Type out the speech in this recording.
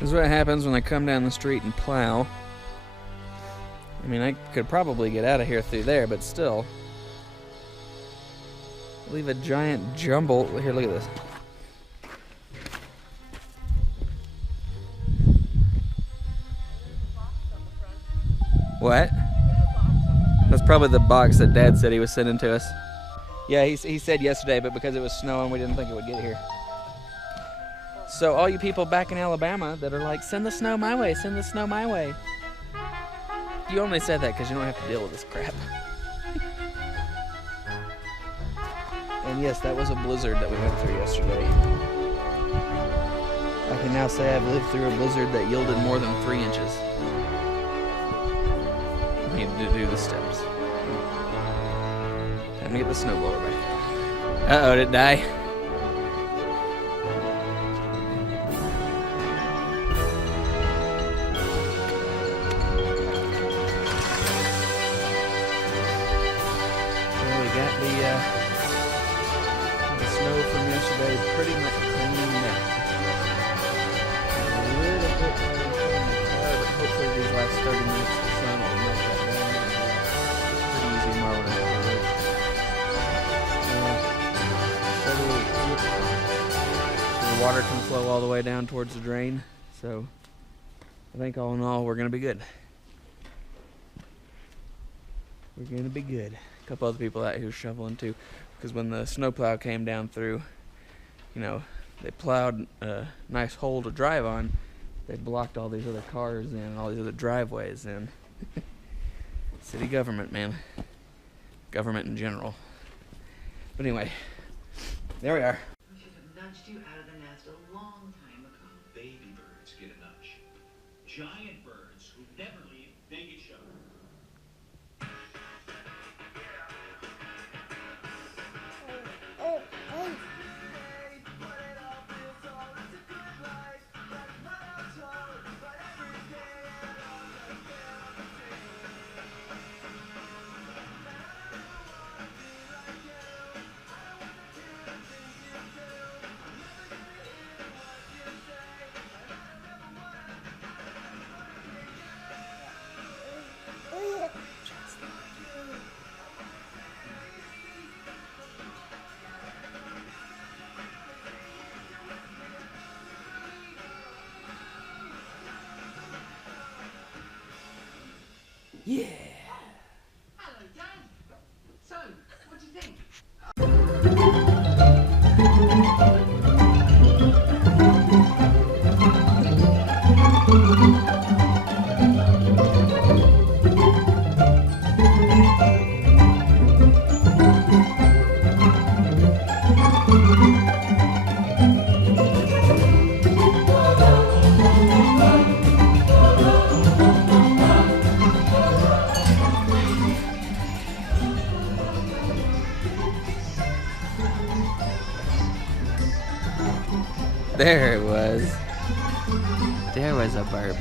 This is what happens when I come down the street and plow. I mean, I could probably get out of here through there, but still. Leave a giant jumble. Here, look at this. What? That's probably the box that Dad said he was sending to us. Yeah, he said yesterday, but because it was snowing, we didn't think it would get here. So all you people back in Alabama that are like, send the snow my way, send the snow my way. You only said that because you don't have to deal with this crap. And yes, that was a blizzard that we went through yesterday. I can now say I've lived through a blizzard that yielded more than 3 inches. I need to do the steps. Time to get the snowblower back. Uh-oh, did it die? The snow from yesterday pretty much cleaned up. A little bit more in the car, but hopefully these last 30 minutes the sun will melt that down. Pretty easy mowing it over. The water can flow all the way down towards the drain, so I think all in all we're going to be good. We're going to be good. A couple other people out here shoveling too, because when the snowplow came down through, you know, they plowed a nice hole to drive on. They blocked all these other cars in, and all these other driveways in. City government, man. Government in general. But anyway, there we are. We should have nudged you out of the nest a long time ago. Baby birds get a nudge. Giant birds who never leave, they get shoved. Yeah. Hello, Dad. So, what do you think? There it was. There was a burp.